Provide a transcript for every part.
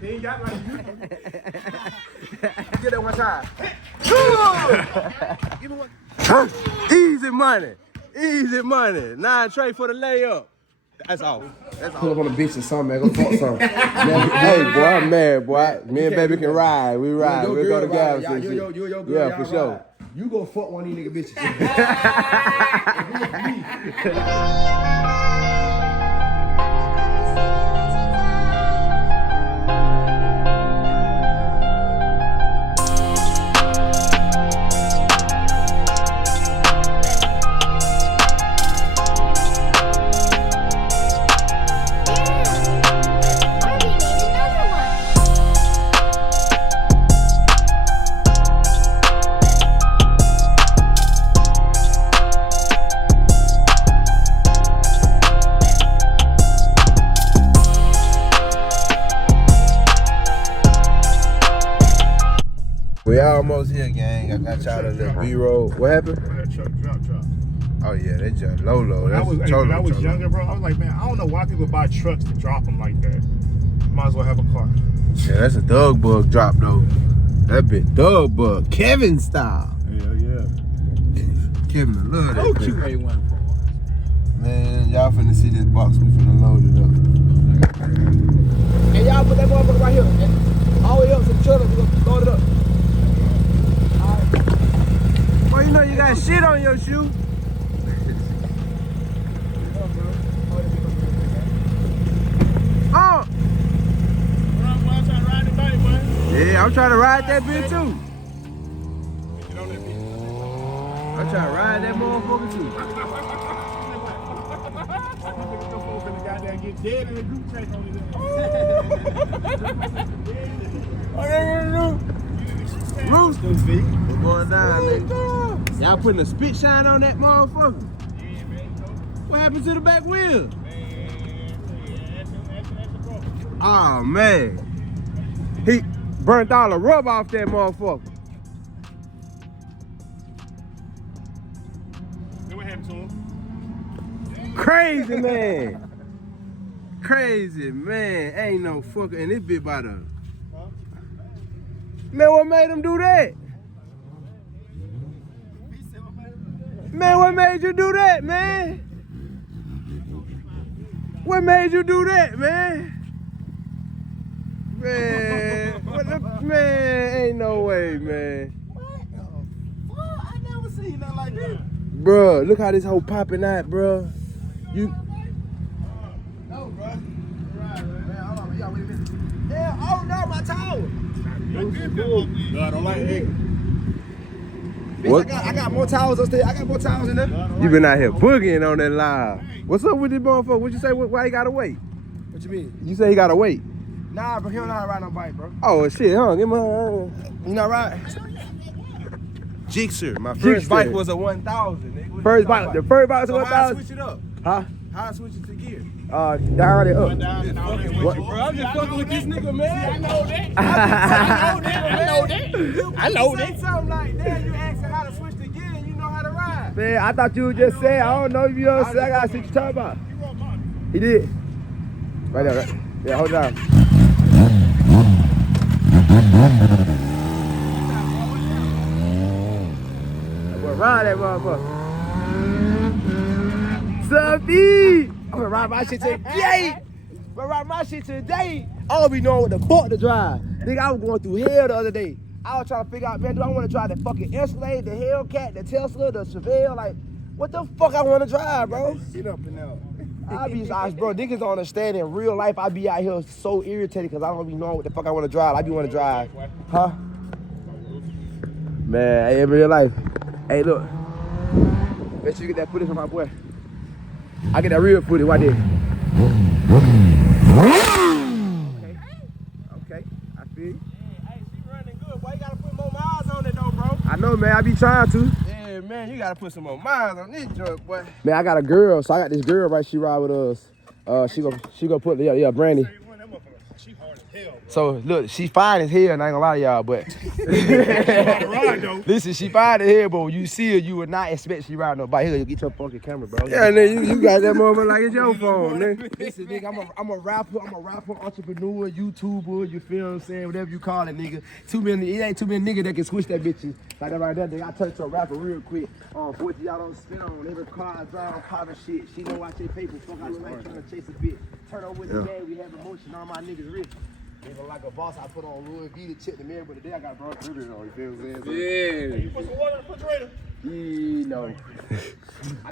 He ain't got like you. Get that one time. Give me one. Easy money. Easy money. 9 tray for the layup. That's off. That's off. Pull up on the beach or something, man. Go fuck something. Hey, boy, I'm mad, boy. Me and baby can ride. We ride. We'll go to gas station. Yeah, for sure. You go fuck one of these nigga bitches. We almost here, gang. I got y'all a little B-roll. What happened? That truck, drop. Oh yeah, that just low. When I was younger, bro, I was like, man, I don't know why people buy trucks to drop them like that. Might as well have a car. Yeah, that's a Doug bug drop though. That bit Doug bug, Kevin style. Yeah. Kevin, I love that. Oh, QA1 for. Man, y'all finna see this box. We finna load it up. And y'all put that motherfucker right here. All the way up to the trailer, we gonna load it up. Well, you know you got shit on your shoe. Oh! Yeah, I'm trying to ride that bitch too. I'm trying to ride that motherfucker too. Get dead in the group chat on his Rooster. What's going down, nigga? Y'all putting a spit shine on that motherfucker? Yeah, man. What happened to the back wheel? Man, that's a problem. Oh, man. He burnt all the rub off that motherfucker. What happened to him? Crazy, man. Crazy, man. Ain't no fucker. And this bitch about to... Man, what made him do that? Man, what made you do that, man? What made you do that, man? Man, ain't no way, man. What the fuck? I never seen nothing like that. Bruh, look how this hoe popping out, bruh. You... No, bro. Right, man. Hold on, y'all wait a minute. Yeah, oh no, my towel. No, I don't like it. What? I got more towels upstairs. I got more towels in there. You been out here boogieing on that live. What's up with this motherfucker? What you say? Why he gotta wait? What you mean? You say he gotta wait? Nah, bro, he don't know how to ride no bike, bro. Oh shit, huh? Give me You not right? Jigsaw. My first bike was a 1,000. Nigga. First bike, the first bike was a 1,000. Switch it up. Huh? How I switch it to gear? Down and up. What? Bro, I'm just fucking with this nigga, man. I know that. I know that. Say something like that, you asking how to switch the gear and you know how to ride. Man, I thought you were just saying, I don't know if you understand. I gotta see what you're talking about. He did. Right there, right? Yeah, hold it down. Ride that motherfucker. Suffy! I'm gonna ride my shit today. I don't be knowing what the fuck to drive. Nigga, I was going through hell the other day. I was trying to figure out, man, do I want to drive the fucking Escalade, the Hellcat, the Tesla, the Chevelle? Like, what the fuck I want to drive, bro? Sit up and out. Bro, niggas don't understand in real life. I be out here so irritated because I don't be knowing what the fuck I want to drive. I be want to drive. Huh? Man, in real life. Hey, look. Make sure you get that footage from my boy. I get that real footage right there. Okay, I feel you. Hey, she running good, boy. You gotta put more miles on it, though, bro. I know, man. I be trying to. Yeah, man, you gotta put some more miles on this joint, boy. Man, I got a girl, so I got this girl, right? She ride with us. She go put, Brandy. She hard as hell, bro. So look, she fine as hell, and I ain't gonna lie to y'all, but Ride, though. Listen, she fine here, but when you see her, you would not expect she riding no bike. Here, get your fucking camera, bro. Yeah, nigga, you got that motherfucker like it's your phone, nigga. Listen, nigga, I'm a rapper, entrepreneur, YouTuber, you feel what I'm saying? Whatever you call it, nigga. It ain't too many niggas that can switch that bitch like that right there. Nigga, I turn to a rapper real quick. For what y'all don't spend on every car I drive, I'm popping shit. She know I take paper, fuck, I look like trying to chase a bitch. Turn over with the game, we have emotion, all my niggas rich. Even like a boss, I put on Louis V to check the mirror, but today I got brought Ruby on, you feel what I'm saying? Yeah. You put some water in the refrigerator? Yeah, no.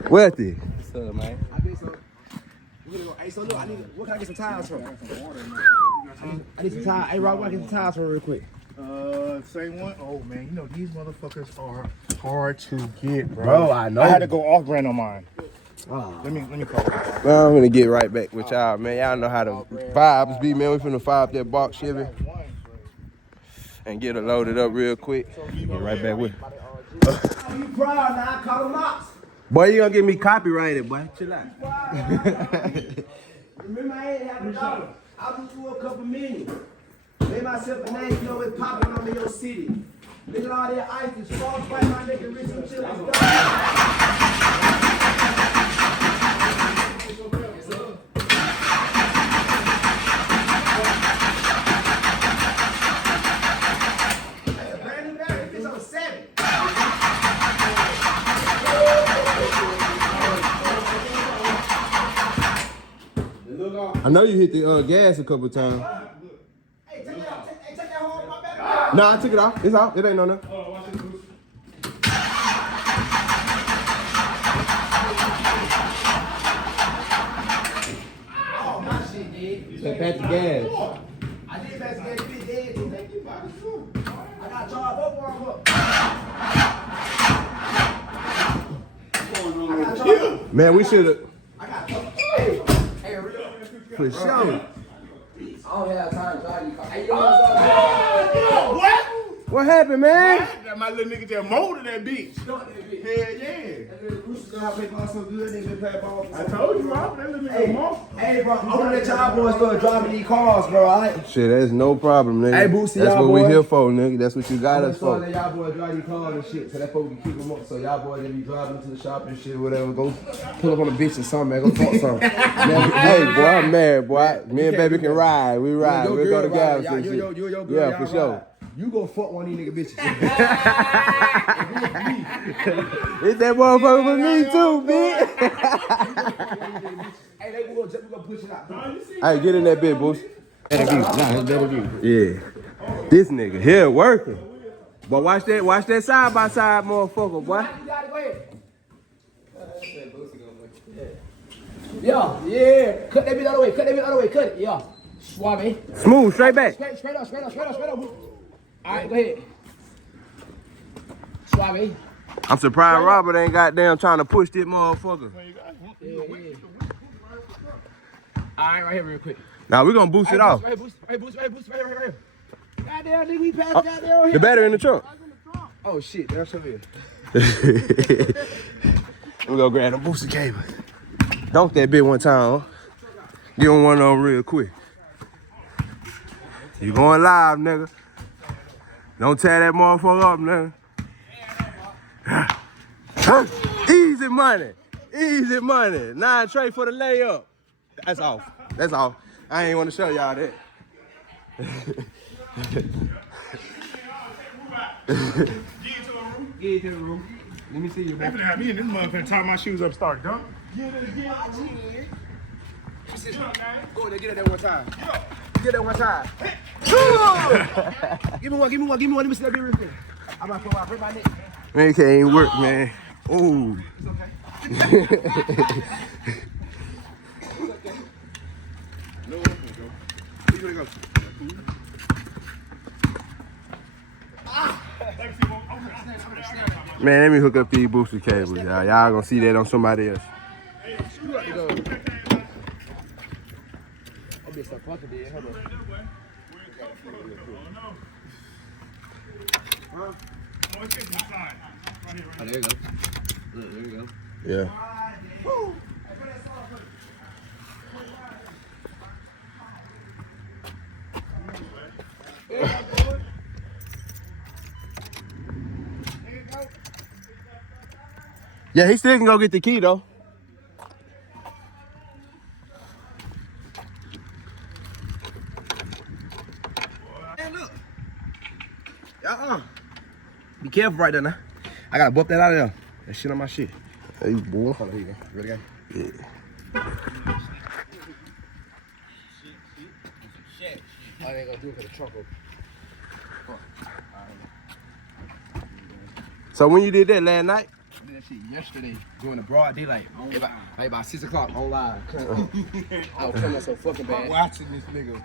Wealthy. What's up, man? I think so. Hey, so look, what can I get some tires from? I need some tires. Hey, Rob, I get some tires from real quick. Same one? Oh, man, you know, these motherfuckers are hard to get, bro. Bro, I know. I had to go off-brand on mine. Oh. Let me call it. Well, I'm gonna get right back with y'all, man. Y'all know how the vibes be, man. We finna fire up that box Chevy and get it loaded up real quick. Get right back with it. You proud now, call them knots. Boy, you gonna get me copyrighted, boy. Chill out. Remember, I ain't having $1. I was through a couple million. Made myself a name, you know, it's popping on in your city. Look at all that ice, it's strong fight, my nigga, rich and chill. I know you hit the gas a couple times. Hey, take that home, my back. Nah, I took it off. It's off. It ain't no nothing. Oh, my shit, dude. Pat the gas. I did pass the gas, bit dead, too. Thank you, buddy. I got to charge both of them up. Man, we should have. I got hey, real. For sure. I don't have time to drive these cars. Hey, you know what? What? What happened, man? My little nigga just molded that bitch. Hell yeah. I told you, bro. That little nigga molded. Hey, bro, I'm gonna let y'all boys start driving these cars, bro, alright? Shit, that's no problem, nigga. Hey, Boosie, that's y'all what we boys. here for, nigga. That's what you got us So for. let y'all boys drive these cars and shit, so that folks can keep them up. So y'all boys they be driving to the shop and shit, whatever. Go pull up on a bitch or something, man. Go fuck something. Hey, boy, I'm mad, boy. Me and baby can ride. We ride. We'll go to gas and shit. Yeah, for sure. You go fuck one of these nigga bitches. It's that motherfucker for me too, bitch. Hey, we gonna push it out. Hey, get in that bit, Boosie. Better view. Nah, it's better view. Yeah. This nigga here working. But watch that side by side, motherfucker, boy. You got it, go ahead. Yeah. Cut that bit out of the way. Cut it. Yeah. Suave. Smooth, straight back. Straight up. All right, go ahead. Suave. I'm surprised Robert ain't goddamn trying to push this motherfucker. Yeah. All right, right here real quick. Now we gonna boost it off. Right here. Goddamn, nigga, we passed goddamn here. The battery in the trunk. Oh, shit, that's over here. We gonna grab the booster cable. Dunk that bit one time, huh? Get on one on real quick. You going live, nigga. Don't tear that motherfucker up, nigga. Easy money. 9 tray for the layup. That's off. I ain't want to show y'all that. Get into the room. Let me see you, They finna have me in this motherfucker tie my shoes up, start dunk. Go there, get it that one time. Get that one time. Give me one. Let me see that bit real quick. I'm about to break my neck. Man, it can't even work, man. Ooh. It's okay. No, where you gonna go? Man, let me hook up these booster cables, y'all. Y'all gonna see that on somebody else. Oh, there you go. Look, there you go. Yeah. Yeah, he still can go get the key though. Hey, look. Be careful right there now. I gotta bump that out of there. That shit on my shit. Hey, boy. Hold on, here you go. Ready, guy? Yeah. Shit. I ain't gonna do it for the trunk open. So when you did that last night? I did that shit yesterday, doing the broad daylight. About 6 o'clock on live. I was coming up so fucking bad. I'm watching this nigga.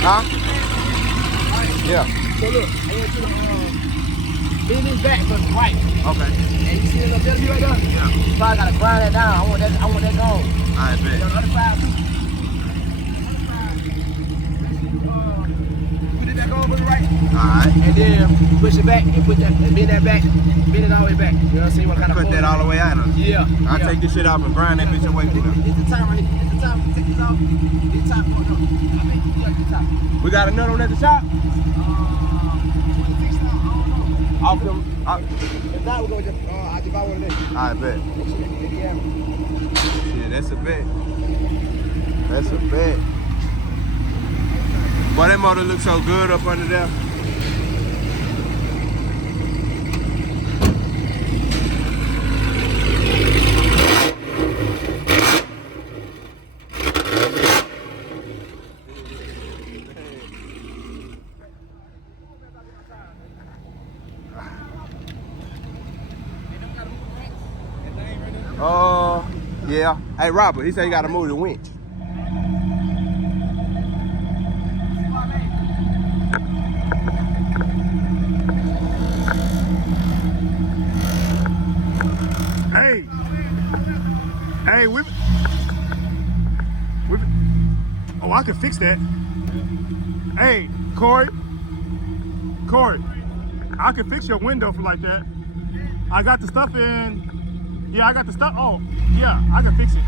Huh? Yeah. So look, I want you to bend his back so it's right. Okay. And you see that little belly right there? Yeah. So I gotta grind that down. I want that gone. I bet. On the other side too. Put it back on, put it right. Alright. And then push it back and bend that back. Bend it all the way back. You know what I'm saying? You wanna kinda put that all the way out. Yeah. I'll take this shit off and grind that bitch away from them. It's the time right here. It's the time. Take this off. It's top. We got a nut on at the shop? Off them. If not, we're going to just, I'll just buy one of these. I bet. Yeah, that's a bet. That's a bet. Boy, that motor looks so good up under there. Yeah. Hey, Robert, he said you gotta move the winch. Hey, oh, I can fix that. Hey, Corey, I can fix your window for like that. I got the stuff in. Yeah, I got the stuff. Oh, yeah, I can fix it.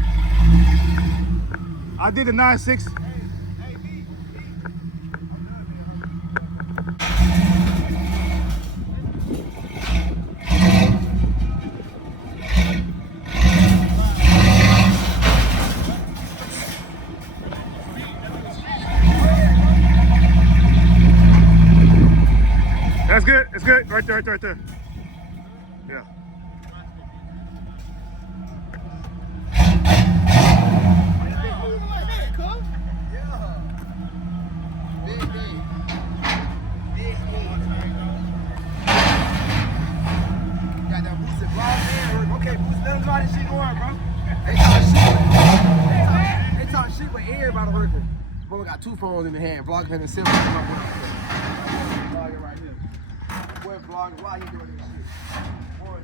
I did the 9.6. That's good. It's good. Right there. Yeah. Okay, Boost, let them know how this shit going, bro. They talk shit with everybody working. Bro, we got 2 phones in the hand, vlogging and silver. Vlogging right here. Boy, vlogging, why he doing this shit? Boy,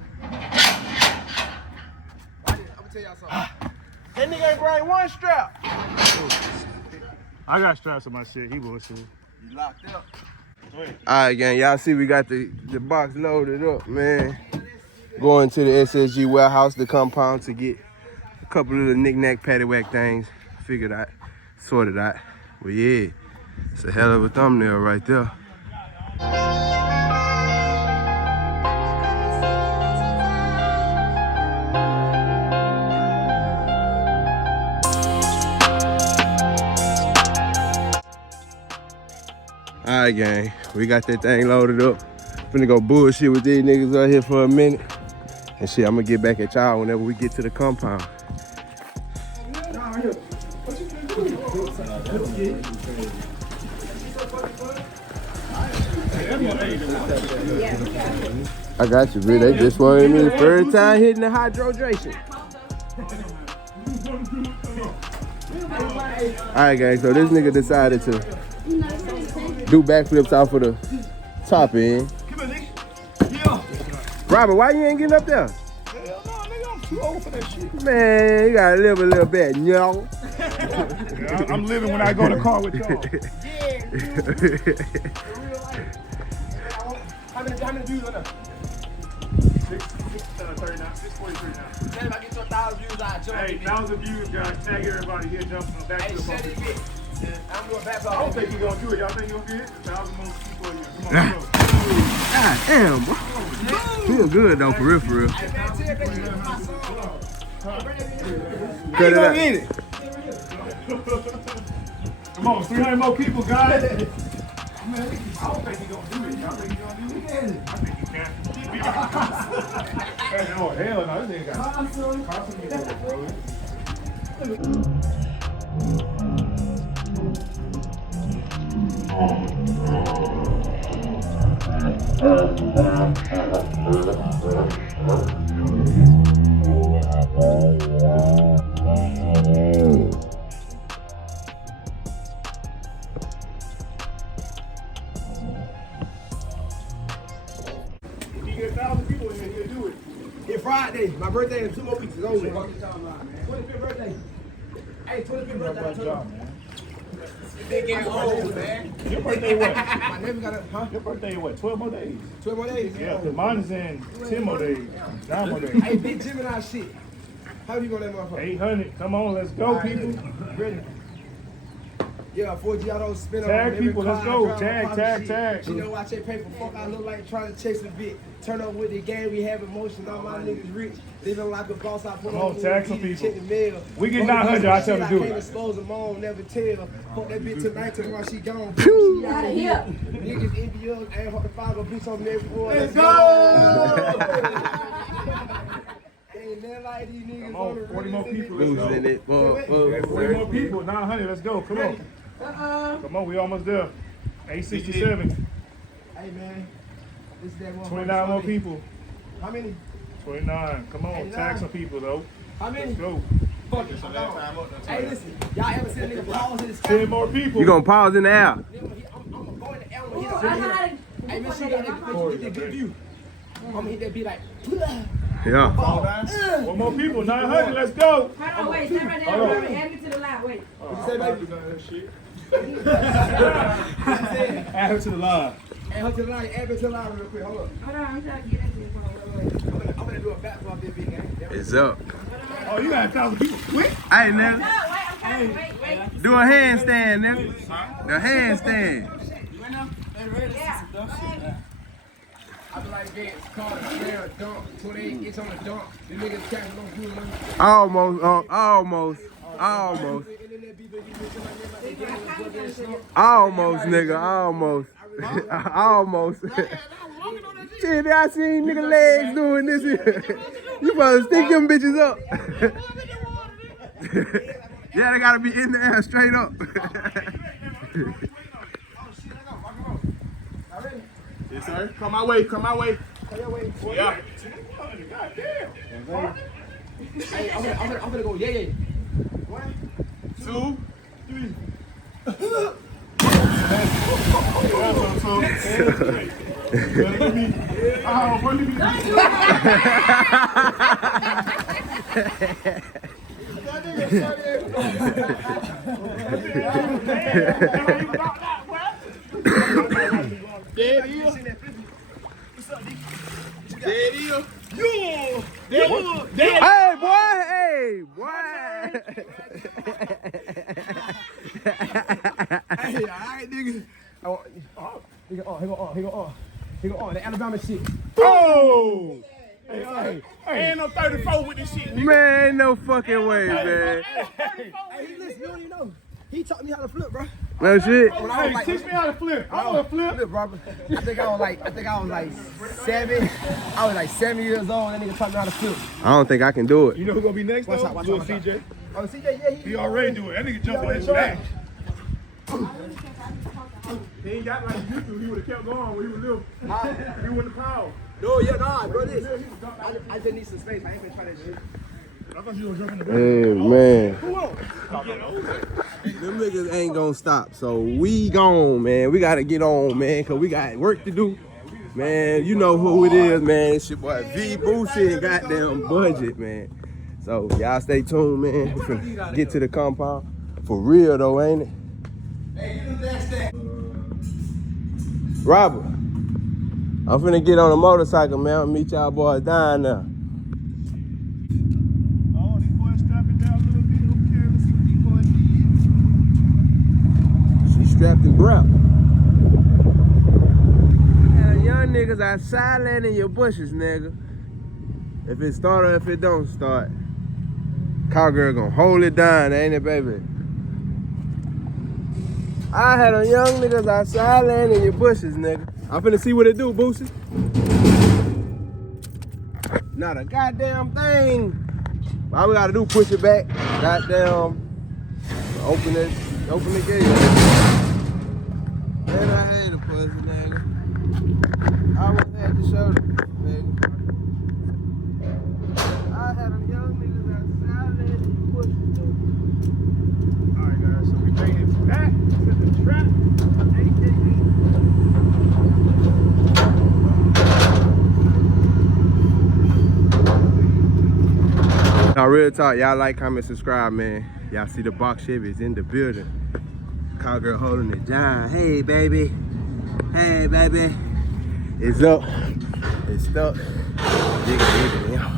I'm gonna tell y'all something. That nigga ain't bring one strap. I got straps on my shit. He bullshit. You locked up. Alright, gang, y'all see we got the box loaded up, man. Going to the SSG warehouse, the compound, to get a couple of little knick-knack, paddywhack things figured out, sorted out. But yeah, it's a hell of a thumbnail right there. Alright, gang, we got that thing loaded up. Finna go bullshit with these niggas out here for a minute. And shit, I'm gonna get back at y'all whenever we get to the compound. I got you, bitch. They just wanted me the first time hitting the hydration. Alright, guys, so this nigga decided to do backflips off of the top end. Come here, nigga. Yeah. Robert, why you ain't getting up there? Hell no, nigga, I'm too old for that shit. Man, you gotta live a little bit, yo. Yeah, I'm living when I go to the car with y'all. How many views on that? 639, 643 now. Damn, I get your 1,000 views, I jump. Hey, 1,000 views, guys. Tag everybody here, jump on the back Hey, to the shut it, bitch. I'm going back. I don't think you're gonna do it. Y'all think you're gonna get it? 1,000 more people in here. Come on, go. God damn, bro. Feel good though, for real, for real. Hey, man, tell that shit to my son. Cut it up. Come on, 300 more people, guys. Man, I don't think he's gonna do it. Y'all think he's gonna do it? I think he can. Oh, hell no, this nigga got If you get 1,000 people in here, he'll do it. It's Friday. My birthday in 2 more weeks. It's over. 25th birthday. Hey, 25th birthday. Good job, man. They getting old, man. Your birthday what? My neighbor got a, Your birthday what? 12 more days? 12 more days. Yeah, because mine is in 10 more days. 9 more days. Hey, big Gemini shit. How you gonna that motherfucker? 800. Come on, let's go, people. Ready? Yeah, 4G, I don't spend on Tag every people, let's car, go. drive, Tag, pop tag, shit. tag. You know, watch that paper. Fuck, I look like trying to chase a bit. Turn up with the game, we have emotion. All my niggas rich. Living like a boss, I put Come on on, tag some check people. the mail. We get Fuck 900, I tell shit, them to do I can't it. expose them all, never tell. Fuck that bitch tonight till while she gone. Phew. She out of here. Niggas envy us, ain't hard to find a bitch on every boy. Let's go! Ain't nothing like these niggas. Come on, 40 more people. Let's Losing go. it. 40 more people. 900. Let's go. Come on. Come on. We almost there. 867. Hey man, this is that one. 29 more people. How many? 29. Come on. 89. Tag some people though. How many? Let's go. Fuck it. Hey, listen. Y'all ever seen a nigga pause in his 10 more people. You gonna pause in the air? I'm gonna go in the air when he hit Hey, make sure you get a good view. I'm gonna hit that beat like. Yeah. One more people. 900. Let's go. Hold on, wait, stay right there. Add me to the line, wait. What you say, baby? Add her to the line. Hey, hold to the line. Add me to the line real quick. Hold up. Hold on, I'm trying to get into this one. I'm gonna do a back flop this big game. It's up. Oh, you got 1,000 people quick. Hey, nigga. No, wait, I'm trying to wait. Do a handstand, nigga. The handstand. I be like Vince, Carter, Sierra, dunk, 28 gets on the dunk. The niggas catching on good money. Almost. Almost, nigga. Almost. Almost. Shit, I seen nigga legs doing this here. You better stick them bitches up. Yeah, they gotta be in the air straight up. Yes, sir. Come my way. Come my way. Yeah. Hey, I'm gonna go, yeah. 1, 2, 3. Hey, boy. Hey, alright, nigga. He go on. The Alabama shit. Oh! Hey, ain't no 34 with this shit, nigga. Man, no fucking way, man. Hey, listen, you don't even know. He taught me how to flip, bro. No shit. When I was Hey, like, teach me how to flip. I want to flip. flip, bro. I think I was like 7. I was like 7 years old. That nigga taught me how to flip. I don't think I can do it. You know who's gonna be next Watch though? out, watch Do out, it, watch CJ. Oh, CJ, yeah, He already do it. That nigga jump on his back. He ain't got like you do. He would have kept going when he was little. He wouldn't power. No, yeah, nah, bro. This. I just need some space. I ain't gonna try that shit. thought you were jumping the back. Hey, man. Who else? Them niggas ain't gonna stop, so we gone, man. We gotta get on, man, cause we got work to do. Man, you know who it is, man. It's your boy V Boosie and goddamn Budget, man. So y'all stay tuned, man. We finna get to the compound. For real though, ain't it? Robert, I'm finna get on a motorcycle, man. I'll meet y'all boys down there. Oh, these boys strapping down a little bit. Okay, let's see what these boys need. She strapped and breath. Young niggas outside landing your bushes, nigga. If it start or if it don't start, cowgirl gonna hold it down, ain't it, baby? I had a young niggas outside landing your bushes, nigga. I'm finna see what it do, Boosie. Not a goddamn thing. All we gotta do, push it back. Goddamn, open the gate. Man, I hate a pussy, nigga. I always had to show them, nigga. I had a young niggas outside landing your bushes, nigga. Alright, guys, so we made it back to the trap. Now, real talk, y'all like, comment, subscribe, man. Y'all see the box Chevy's in the building. Cowgirl holding it down. Hey, baby. Hey, baby. It's up. It's stuck. Digga, digga, yeah.